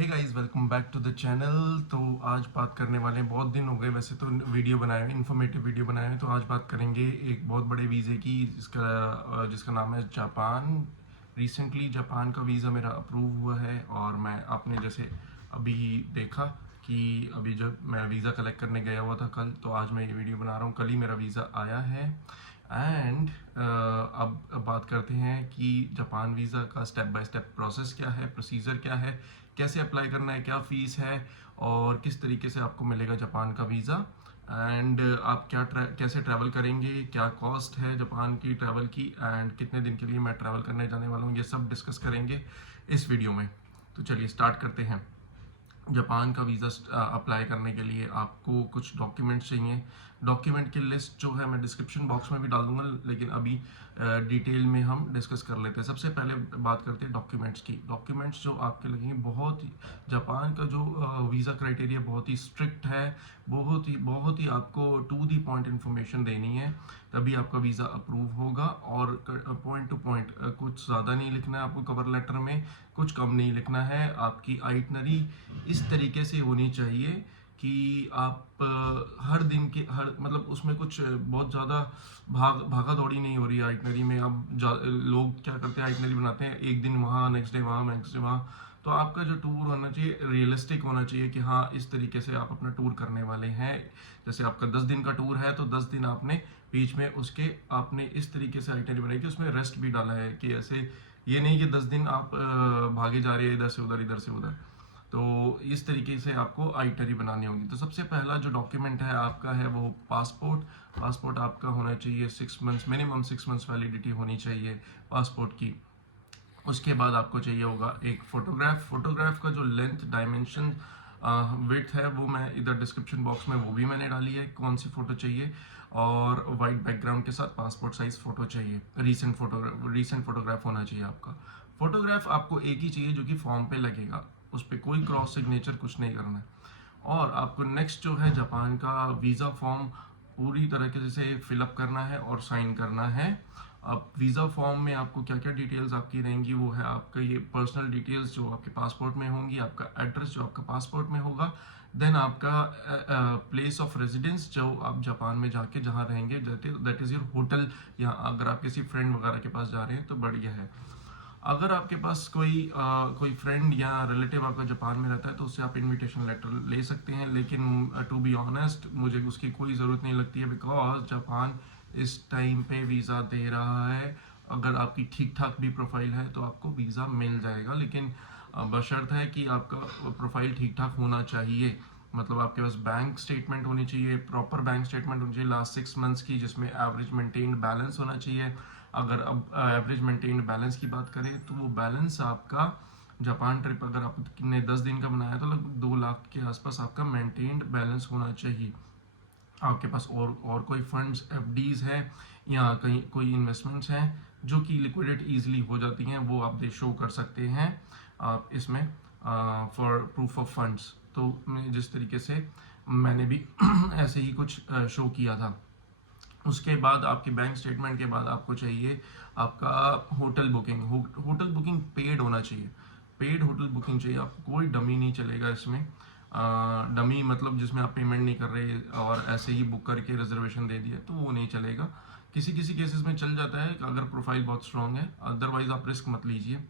Hey guys, welcome back to the channel. तो आज बात करने वाले हैं, बहुत दिन हो गए वैसे तो वीडियो बनाए हुए, इन्फॉर्मेटिव वीडियो बनाए हुए। तो आज बात करेंगे एक बहुत बड़े वीज़े की जिसका नाम है जापान। रिसेंटली जापान का वीज़ा मेरा अप्रूव हुआ है और मैं आपने जैसे अभी देखा कि अभी जब मैं वीज़ा कलेक्ट करने गया हुआ था कल, तो आज मैं ये वीडियो बना रहा हूँ। कल ही मेरा वीज़ा आया है। एंड अब बात करते हैं कि जापान वीज़ा का स्टेप बाय स्टेप प्रोसेस क्या है, प्रोसीजर क्या है, कैसे अप्लाई करना है, क्या फ़ीस है और किस तरीके से आपको मिलेगा जापान का वीज़ा। एंड आप कैसे ट्रैवल करेंगे, क्या कॉस्ट है जापान की ट्रैवल की, एंड कितने दिन के लिए मैं ट्रैवल करने जाने वाला हूँ, ये सब डिस्कस करेंगे इस वीडियो में। तो चलिए स्टार्ट करते हैं। जापान का वीज़ा अप्लाई करने के लिए आपको कुछ डॉक्यूमेंट्स चाहिए। डॉक्यूमेंट की लिस्ट जो है मैं डिस्क्रिप्शन बॉक्स में भी डाल दूंगा, लेकिन अभी डिटेल में हम डिस्कस कर लेते हैं। सबसे पहले बात करते हैं डॉक्यूमेंट्स की। डॉक्यूमेंट्स जो आपके लगेंगे, बहुत ही जापान का जो वीज़ा क्राइटेरिया बहुत ही स्ट्रिक्ट है। बहुत ही आपको टू दी पॉइंट इन्फॉर्मेशन देनी है, तभी आपका वीज़ा अप्रूव होगा। और पॉइंट टू पॉइंट, कुछ ज़्यादा नहीं लिखना है आपको कवर लेटर में, कुछ कम नहीं लिखना है। आपकी आइटनरी इस तरीके से होनी चाहिए कि आप हर दिन के हर मतलब उसमें कुछ बहुत ज़्यादा भागा दौड़ी नहीं हो रही है आइटनरी में। अब लोग क्या करते हैं, आइटनरी बनाते हैं, एक दिन वहाँ, नेक्स्ट डे वहाँ, नेक्स्ट डे वहाँ। तो आपका जो टूर होना चाहिए रियलिस्टिक होना चाहिए कि हाँ, इस तरीके से आप अपना टूर करने वाले हैं। जैसे आपका 10 दिन का टूर है तो 10 दिन आपने बीच में उसके आपने इस तरीके से आइटनरी बनाई कि उसमें रेस्ट भी डाला है, कि ऐसे ये नहीं कि 10 दिन आप भागे जा रहे हैं इधर से उधर, इधर से उधर। तो इस तरीके से आपको आइटनरी बनानी होगी। तो सबसे पहला जो डॉक्यूमेंट है आपका है वो पासपोर्ट। पासपोर्ट आपका होना चाहिए 6 मंथ्स, मिनिमम 6 मंथ्स वैलिडिटी होनी चाहिए पासपोर्ट की। उसके बाद आपको चाहिए होगा एक फोटोग्राफ। फोटोग्राफ का जो लेंथ, डायमेंशन, विड्थ है वो मैं इधर डिस्क्रिप्शन बॉक्स में वो भी मैंने डाली है, कौन सी फ़ोटो चाहिए। और वाइट बैकग्राउंड के साथ पासपोर्ट साइज फ़ोटो चाहिए। रीसेंट फोटोग्राफ होना चाहिए आपका। फोटोग्राफ आपको एक ही चाहिए जो कि फॉर्म पे लगेगा, उस पर कोई क्रॉस सिग्नेचर कुछ नहीं करना है। और आपको नेक्स्ट जो है जापान का वीज़ा फॉर्म पूरी तरीके से फिलअप करना है और साइन करना है। अब वीज़ा फॉर्म में आपको क्या क्या डिटेल्स आपकी रहेंगी, वो है आपका ये पर्सनल डिटेल्स जो आपके पासपोर्ट में होंगी, आपका एड्रेस जो आपका पासपोर्ट में होगा, देन आपका प्लेस ऑफ रेजिडेंस जो आप जापान में जाके जहाँ रहेंगे, दैट इज़ योर होटल। या अगर आप किसी फ्रेंड वगैरह के पास जा रहे हैं तो बढ़िया है। अगर आपके पास कोई फ्रेंड या रिलेटिव आपका जापान में रहता है तो उससे आप इनविटेशन लेटर ले सकते हैं, लेकिन टू बी ऑनेस्ट मुझे उसकी कोई ज़रूरत नहीं लगती है, बिकॉज जापान इस टाइम पे वीज़ा दे रहा है। अगर आपकी ठीक ठाक भी प्रोफाइल है तो आपको वीज़ा मिल जाएगा, लेकिन बशर्त है कि आपका प्रोफाइल ठीक ठाक होना चाहिए। मतलब आपके पास बैंक स्टेटमेंट होनी चाहिए, प्रॉपर बैंक स्टेटमेंट होनी चाहिए लास्ट 6 मंथ्स की, जिसमें एवरेज मेंटेन्ड बैलेंस होना चाहिए। अगर अब एवरेज मेंटेन्ड बैलेंस की बात करें तो वो बैलेंस आपका जापान ट्रिप अगर आपने 10 दिन का बनाया तो लगभग 2 लाख के आसपास आपका मेंटेन्ड बैलेंस होना चाहिए। आपके पास और कोई फंड्स, एफडीज है या कहीं कोई इन्वेस्टमेंट्स हैं जो कि लिक्विडेट ईजिली हो जाती हैं, वो आप दे शो कर सकते हैं आप इसमें फॉर प्रूफ ऑफ फंड्स। तो जिस तरीके से मैंने भी ऐसे ही कुछ शो किया था। उसके बाद आपकी बैंक स्टेटमेंट के बाद आपको चाहिए आपका hotel booking. Hotel booking paid होना चाहिए, पेड होटल बुकिंग चाहिए आपको, कोई डमी नहीं चलेगा इसमें। डमी मतलब जिसमें आप पेमेंट नहीं कर रहे और ऐसे ही बुक करके रिजर्वेशन दे दिया, तो वो नहीं चलेगा। किसी किसी केसेस में चल जाता है अगर प्रोफाइल बहुत स्ट्रांग है, अदरवाइज आप रिस्क मत लीजिए।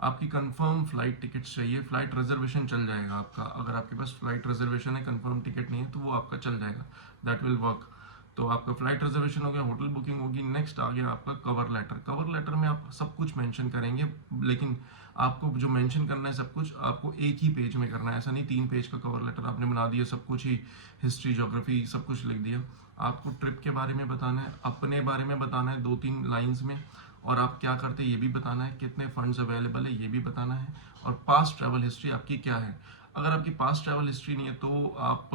आपकी कंफर्म फ्लाइट टिकट्स चाहिए। फ्लाइट रिजर्वेशन चल जाएगा आपका, अगर आपके पास फ्लाइट रिजर्वेशन है, कंफर्म टिकट नहीं है तो वो आपका चल जाएगा, दैट विल वर्क। तो आपका फ्लाइट रिजर्वेशन हो गया, होटल बुकिंग होगी। नेक्स्ट आ गया आपका कवर लेटर। कवर लेटर में आप सब कुछ मेंशन करेंगे, लेकिन आपको जो मेंशन करना है सब कुछ आपको एक ही पेज में करना है। ऐसा नहीं 3 पेज का कवर लेटर आपने बना दिया, सब कुछ ही हिस्ट्री, ज्योग्राफी सब कुछ लिख दिया। आपको ट्रिप के बारे में बताना है, अपने बारे में बताना है 2-3 लाइंस में, और आप क्या करते हैं ये भी बताना है, कितने फंड्स अवेलेबल है ये भी बताना है, और पास्ट ट्रैवल हिस्ट्री आपकी क्या है। अगर आपकी पास्ट ट्रैवल हिस्ट्री नहीं है तो आप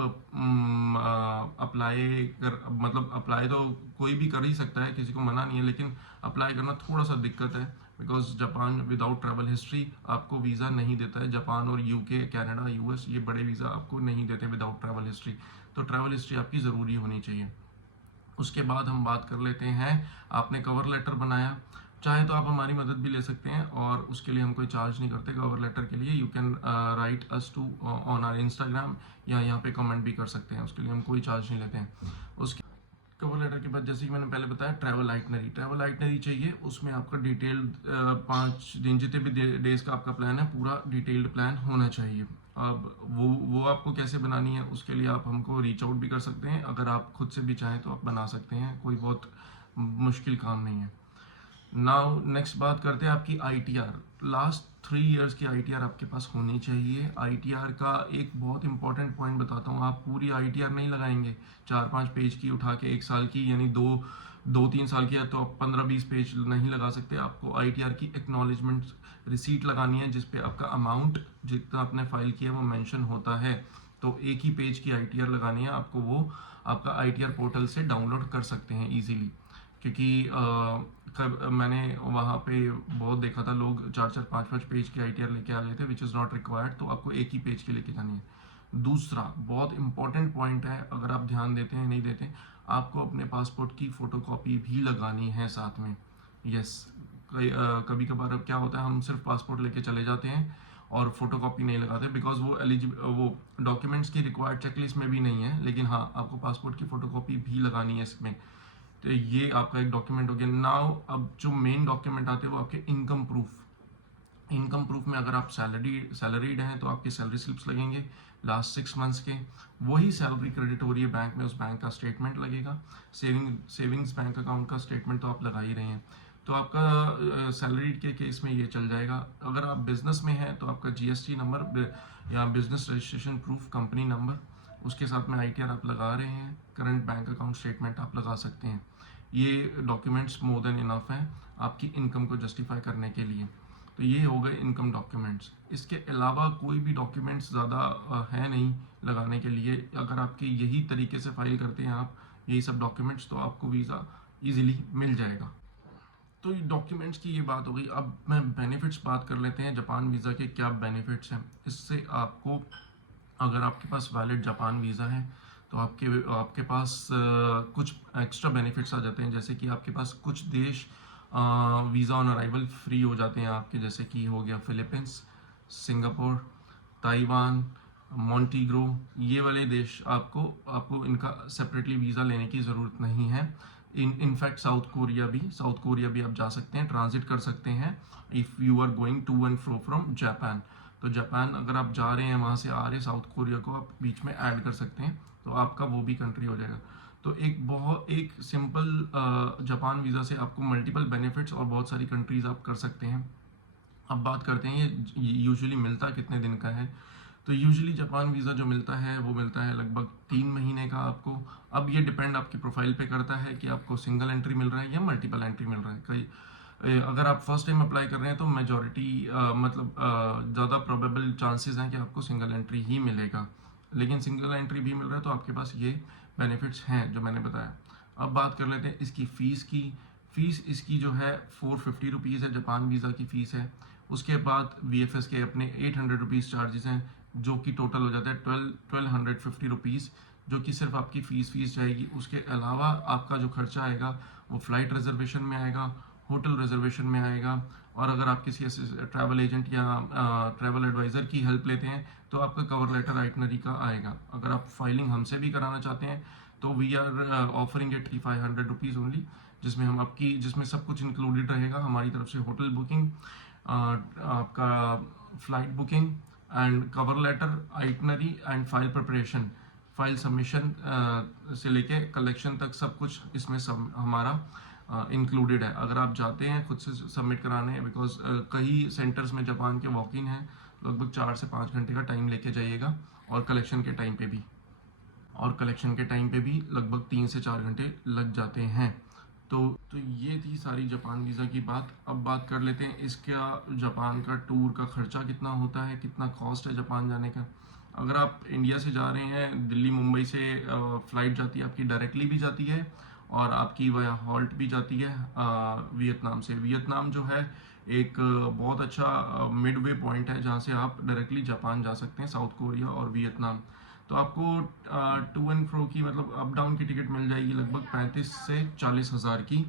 अप्लाई कर, मतलब अप्लाई तो कोई भी कर ही सकता है, किसी को मना नहीं है, लेकिन अप्लाई करना थोड़ा सा दिक्कत है, because Japan without travel history आपको वीज़ा नहीं देता है। जापान और यूके, कनाडा, यूएस ये बड़े वीज़ा आपको नहीं देते विदाउट ट्रैवल हिस्ट्री, तो ट्रैवल हिस्ट्री आपकी ज़रूरी होनी चाहिए। उसके बाद हम बात कर लेते हैं, आपने कवर लेटर बनाया, चाहे तो आप हमारी मदद भी ले सकते हैं और उसके लिए हम कोई चार्ज नहीं करते कवर लेटर के लिए। You can write us to on our Instagram या यहाँ पे कमेंट भी कर सकते हैं, उसके लिए हम कोई चार्ज नहीं लेते हैं। उसके कवर लेटर के बाद जैसे कि मैंने पहले बताया ट्रैवल आइटनरी चाहिए। उसमें आपका डिटेल्ड 5 दिन जितने भी डेज का आपका प्लान है पूरा डिटेल्ड प्लान होना चाहिए। अब वो आपको कैसे बनानी है उसके लिए आप हमको रीच आउट भी कर सकते हैं, अगर आप खुद से भी चाहें तो आप बना सकते हैं, कोई बहुत मुश्किल काम नहीं है। नाउ नेक्स्ट बात करते हैं आपकी ITR। लास्ट 3 इयर्स की ITR आपके पास होनी चाहिए। ITR का एक बहुत इंपॉर्टेंट पॉइंट बताता हूँ, आप पूरी ITR नहीं लगाएंगे 4-5 पेज की उठा के 1 साल की, यानी 2-3 साल की है तो आप 15-20 पेज नहीं लगा सकते। आपको ITR की एक्नॉलेजमेंट रिसीट लगानी है जिसपे आपका अमाउंट जितना आपने फाइल किया वो मेंशन होता है। तो एक ही पेज की ITR लगानी है आपको, वो आपका ITR पोर्टल से डाउनलोड कर सकते हैं इजीली। क्योंकि मैंने वहाँ पे बहुत देखा था लोग 4-4 5-5 पेज की ITR लेके आ गए थे, विच इज़ नॉट रिक्वायर्ड। तो आपको एक ही पेज की लेके जानी है। दूसरा बहुत इंपॉर्टेंट पॉइंट है, अगर आप ध्यान देते हैं नहीं देते, आपको अपने पासपोर्ट की फोटोकॉपी भी लगानी है साथ में। यस, कभी कभार क्या होता है हम सिर्फ पासपोर्ट लेके चले जाते हैं और फोटोकॉपी नहीं लगाते बिकॉज वो डॉक्यूमेंट्स की रिक्वायर्ड चेकलिस्ट में भी नहीं है, लेकिन हाँ आपको पासपोर्ट की फोटोकॉपी भी लगानी है इसमें। तो ये आपका एक डॉक्यूमेंट हो गया। नाउ अब जो मेन डॉक्यूमेंट आते हैं वो आपके इनकम प्रूफ में अगर आप सैलरीड हैं तो आपके सैलरी स्लिप्स लगेंगे लास्ट 6 मंथ्स के। वही सैलरी क्रेडिट हो रही है बैंक में, उस बैंक का स्टेटमेंट लगेगा। सेविंग्स बैंक अकाउंट का स्टेटमेंट तो आप लगा ही रहे हैं, तो आपका सैलरीड के केस में ये चल जाएगा। अगर आप बिजनेस में हैं तो आपका GST नंबर या business registration proof company number, उसके साथ में ITR आप लगा रहे हैं, करंट बैंक अकाउंट स्टेटमेंट आप लगा सकते हैं। ये डॉक्यूमेंट्स मोर देन इनफ हैं आपकी इनकम को जस्टिफाई करने के लिए। तो ये हो गए इनकम डॉक्यूमेंट्स। इसके अलावा कोई भी डॉक्यूमेंट्स ज़्यादा है नहीं लगाने के लिए। अगर आपके यही तरीके से फाइल करते हैं आप यही सब डॉक्यूमेंट्स तो आपको वीज़ा इजीली मिल जाएगा। तो ये डॉक्यूमेंट्स की ये बात हो गई। अब मैं बेनिफिट्स बात कर लेते हैं, जापान वीज़ा के क्या बेनिफिट्स हैं। इससे आपको, अगर आपके पास वैलिड जापान वीज़ा है तो आपके पास कुछ एक्स्ट्रा बेनिफिट्स आ जाते हैं, जैसे कि आपके पास कुछ देश वीज़ा ऑन अराइवल फ्री हो जाते हैं आपके, जैसे कि हो गया फिलीपींस, सिंगापुर, ताइवान, मॉन्टीग्रो। ये वाले देश आपको इनका सेपरेटली वीज़ा लेने की ज़रूरत नहीं है। इनफैक्ट साउथ कोरिया भी आप जा सकते हैं, ट्रांजिट कर सकते हैं if you are going to and fro from Japan. तो जापान अगर आप जा रहे हैं वहाँ से आ रहे साउथ कोरिया को आप बीच में ऐड कर सकते हैं, तो आपका वो भी कंट्री हो जाएगा। तो एक सिंपल जापान वीज़ा से आपको मल्टीपल बेनिफिट्स और बहुत सारी कंट्रीज आप कर सकते हैं। अब बात करते हैं ये यूजुअली मिलता कितने दिन का है। तो यूजुअली जापान वीज़ा जो मिलता है वो मिलता है लगभग 3 महीने का आपको। अब ये डिपेंड आपकी प्रोफाइल पे करता है कि आपको सिंगल एंट्री मिल रहा है या मल्टीपल एंट्री मिल रहा है। अगर आप फर्स्ट टाइम अप्लाई कर रहे हैं तो मेजॉरिटी ज़्यादा प्रोबेबल चांसेस हैं कि आपको सिंगल एंट्री ही मिलेगा, लेकिन सिंगल एंट्री भी मिल रहा है तो आपके पास ये बेनिफिट्स हैं जो मैंने बताया। अब बात कर लेते हैं इसकी फ़ीस की। फ़ीस इसकी जो है 450 रुपीज़ है, जापान वीज़ा की फ़ीस है। उसके बाद VFS के अपने 800 रुपीज़ चार्जेस हैं, जो कि टोटल हो जाता है 1250 रुपीज़, जो कि सिर्फ आपकी फ़ीस जाएगी। उसके अलावा आपका जो खर्चा आएगा वो फ़्लाइट रिजर्वेशन में आएगा, होटल रिजर्वेशन में आएगा, और अगर आप किसी ट्रैवल एजेंट या ट्रैवल एडवाइज़र की हेल्प लेते हैं तो आपका कवर लेटर आइटनरी का आएगा। अगर आप फाइलिंग हमसे भी कराना चाहते हैं तो we are offering at 500 rupees only, जिसमें सब कुछ इंक्लूडेड रहेगा हमारी तरफ से। होटल बुकिंग, आपका flight booking and cover letter itinerary and file preparation, file submission से लेके कलेक्शन तक सब कुछ इसमें सब हमारा इंक्लूडेड है। अगर आप जाते हैं खुद से सबमिट कराने, बिकॉज कई सेंटर्स में जापान के वॉक इन है, लगभग 4 से 5 घंटे का टाइम लेके जाइएगा, और कलेक्शन के टाइम पे भी लगभग 3 से 4 घंटे लग जाते हैं। तो ये थी सारी जापान वीज़ा की बात। अब बात कर लेते हैं इसका जापान का टूर का खर्चा कितना होता है, कितना कॉस्ट है जापान जाने का। अगर आप इंडिया से जा रहे हैं, दिल्ली मुंबई से फ़्लाइट जाती है आपकी, डायरेक्टली भी जाती है और आपकी वह हॉल्ट भी जाती है वियतनाम से। वियतनाम जो है एक बहुत अच्छा मिडवे पॉइंट है जहाँ से आप डायरेक्टली जापान जा सकते हैं, साउथ कोरिया और वियतनाम। तो आपको टू एंड फ्रो की मतलब अप डाउन की टिकट मिल जाएगी लगभग 35 से 40 हज़ार की,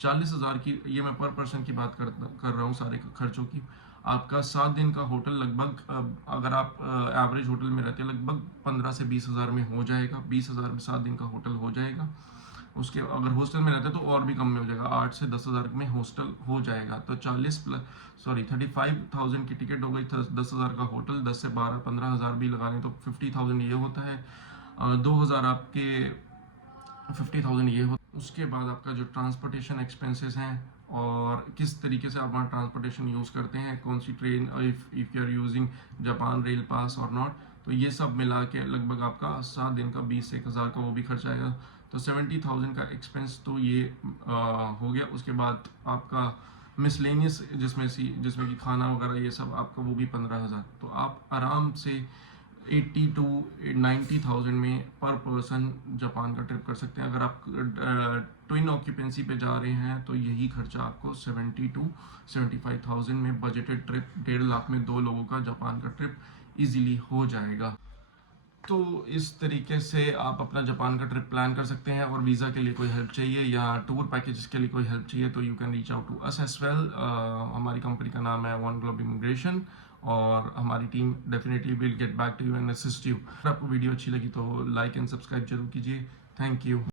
40,000 की, ये मैं पर पर्सन की बात कर रहा हूँ सारे खर्चों की। आपका 7 दिन का होटल लगभग अगर आप एवरेज होटल में रहते हैं लगभग 15 से 20,000 में हो जाएगा। 20,000 में 7 दिन का होटल हो जाएगा। उसके अगर हॉस्टल में रहते हैं तो और भी कम में हो जाएगा, 8 से 10,000 में हॉस्टल हो जाएगा। तो 35,000 की टिकट हो गई, 10,000 का होटल, 10 से 12-15,000 भी लगा लें तो 50,000 ये होता है। 2,000 आपके 50,000 ये हो। उसके बाद आपका जो ट्रांसपोर्टेशन एक्सपेंसेस हैं और किस तरीके से आप वहाँ ट्रांसपोर्टेशन यूज़ करते हैं, कौन सी train, if you are using Japan rail pass और नॉट, तो ये सब मिला के लगभग आपका 7 दिन का 20 से 1,000 का वो भी खर्चा आएगा। तो 70,000 का एक्सपेंस तो ये हो गया। उसके बाद आपका मिसलेनियस जिसमें कि खाना वगैरह ये सब आपका वो भी 15,000। तो आप आराम से 80 टू 90,000 में पर पर्सन जापान का ट्रिप कर सकते हैं। अगर आप ट्विन ऑक्यूपेंसी पे जा रहे हैं तो यही खर्चा आपको 70 टू 75,000 में बजटेड ट्रिप, 1.5 लाख में 2 लोगों का जापान का ट्रिप इजीली हो जाएगा। तो इस तरीके से आप अपना जापान का ट्रिप प्लान कर सकते हैं। और वीज़ा के लिए कोई हेल्प चाहिए या टूर पैकेजेस के लिए कोई हेल्प चाहिए तो you can reach out to us as well. हमारी कंपनी का नाम है वन ग्लोब इमिग्रेशन और हमारी team definitely will get back to you and assist you. अगर आपको वीडियो अच्छी लगी तो लाइक एंड सब्सक्राइब जरूर कीजिए। Thank you.